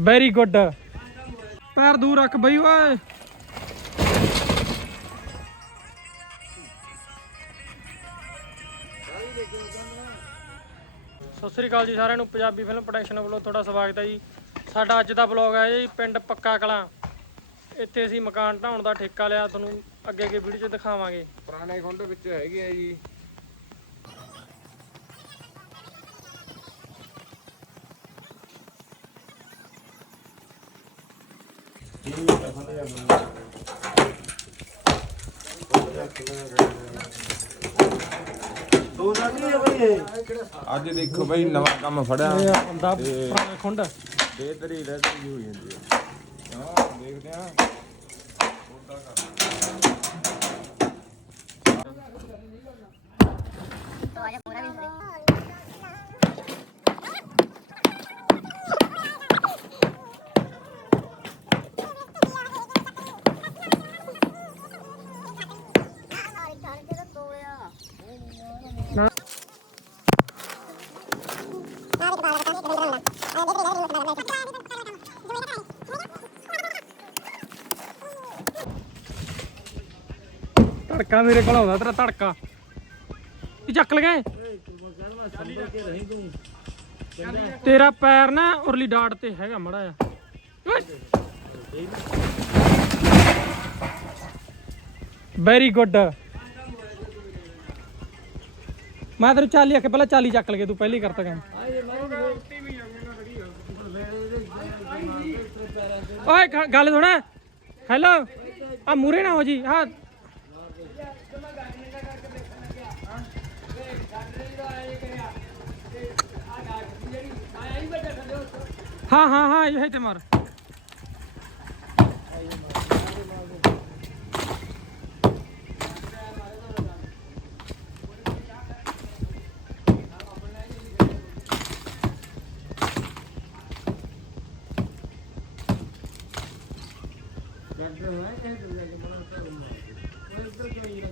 Very good ਪੈਰ ਦੂਰ ਰੱਖ ਬਈ ਓਏ। ਸਤਿ ਸ੍ਰੀ ਅਕਾਲ ਜੀ ਸਾਰਿਆਂ ਨੂੰ। ਪੰਜਾਬੀ ਫਿਲਮ ਪ੍ਰੋਡਕਸ਼ਨ ਵੱਲੋਂ ਤੁਹਾਡਾ ਸਵਾਗਤ ਹੈ ਜੀ। ਸਾਡਾ ਅੱਜ ਦਾ ਬਲੌਗ ਹੈ ਜੀ ਪਿੰਡ ਪੱਕਾ ਕਲਾਂ। ਇੱਥੇ ਅਸੀਂ ਮਕਾਨ ਢਾਉਣ ਦਾ ਠੇਕਾ ਲਿਆ। ਤੁਹਾਨੂੰ ਅੱਗੇ ਅੱਗੇ ਵੀਡੀਓ 'ਚ ਦਿਖਾਵਾਂਗੇ। ਪੁਰਾਣੇ ਖੁੰਡ ਵਿੱਚ ਹੈਗੇ ਆ ਜੀ। ਅੱਜ ਦੇਖੋ ਬਈ ਨਵਾਂ ਕੰਮ ਫੜਿਆ। ਇਹ ਹੁੰਦਾ ਪੁਰਾਣਾ ਖੁੰਡ। ਬੇਦਰੀ ਰੈਡੀ ਹੋਈ ਜਾਂਦੀ ਹੈ। ਹਾਂ ਦੇਖਦੇ ਆ ਧੜਕਾ ਮੇਰੇ ਕੋਲ ਆਉਂਦਾ ਤੇਰਾ ਧੜਕਾ ਕੀ ਚੱਕ ਲਗੇ ਤੇਰਾ ਪੈਰ ਨਾ ਉਰਲੀ ਡਾਟ ਤੇ ਹੈਗਾ ਮੜਾ ਆ ਵੈਰੀ ਗੁੱਡ ਮੈਂ ਤੈਨੂੰ ਚਾਲੀ ਆਖੇ ਪਹਿਲਾਂ ਚਾਲੀ ਚੱਕ ਲਗੇ ਤੂੰ ਪਹਿਲੀ ਕਰਤਾ ਕੰਮ ਓਏ ਗ- ਗੱਲ ਸੁਣ ਹੈਲੋ ਆ ਮੂਰੇ ਨਾ ਹੋ ਜੀ ਹਾਂ ਹਾਂ ਹਾਂ ਹਾਂ ਇਹ ਤੇ ਮਾਰ।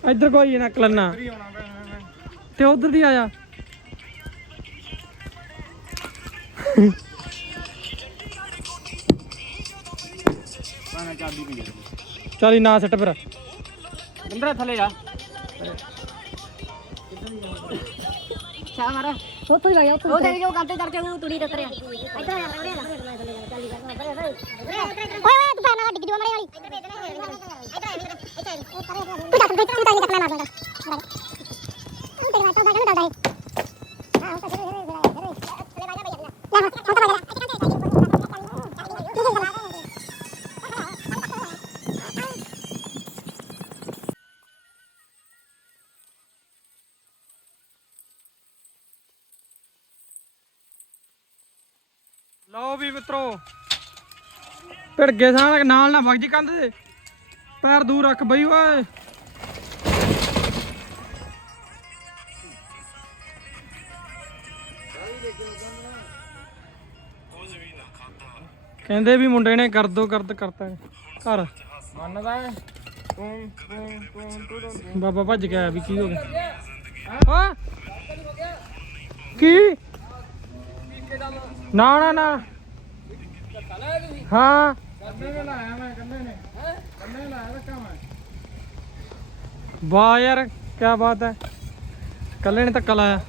ਇੱਧਰ ਕੋਈ ਨਾ ਕਲਨਾ। ਤੇ ਉਧਰ ਦੀ ਆਇਆ। ਚਾਲੀ ਨਾ ਸੱਟ ਫਿਰ। ਬੰਦਰਾ ਥੱਲੇ ਜਾ। ਛਾ ਮਾਰਾ। ਉੱਥੋਂ ਹੀ ਗਿਆ ਉੱਥੋਂ ਉਹ ਤੇ ਜੋ ਕੰਤੇ ਚੜ ਕੇ ਉਹ ਤੁੜੀ ਤੇ ਉਤਰਿਆ ਇੱਧਰ ਆ ਉਰੇ ਆ ਓਏ ਓਏ ਤੂੰ ਪੈਣਾ ਡਿੱਗ ਜੂ ਮਰੇ ਵਾਲੀ। ਇੱਧਰ ਇੱਧਰ ਇੱਧਰ ਇੱਧਰ ਤੂੰ ਤੂੰ ਤਾਂ ਨਹੀਂ ਚੱਕਣਾ ਮਾਰਦਾ ਲਓ ਵੀ ਮਿੱਤਰੋ। ਭਿੜਗੇ ਸਾਹ ਨਾਲ ਨਾ ਵਗ ਜੀ ਕੰਧ ਦੇ। ਪੈਰ ਦੂਰ ਰੱਖ ਬਈ ਓਏ। ਕਹਿੰਦੇ ਵੀ ਮੁੰਡੇ ਨੇ ਕਰ ਦੋ ਕਰਦ ਕਰਤਾ ਘਰ। ਮੰਨਦਾ ਹੈ? ਤੂੰ ਤੂੰ ਤੂੰ ਤੂੰ ਤੂੰ ਬਾਬਾ ਭੱਜ ਗਿਆ ਵੀ ਕੀ ਹੋ ਗਿਆ? ਹਾਂ? ਕੀ? ਨਾ ਨਾ ਨਾ। ਹਾਂ। ਕੰਨੇ ਨੇ ਲਾਇਆ ਮੈਂ ਕੰਨੇ ਨੇ। ਕੰਨੇ ਲਾਇਆ ਰੱਖਾ ਮੈਂ। ਵਾਹ ਯਾਰ ਕੀ ਬਾਤ ਹੈ। ਕੱਲੇ ਨੇ ਧੱਕਾ ਲਾਇਆ।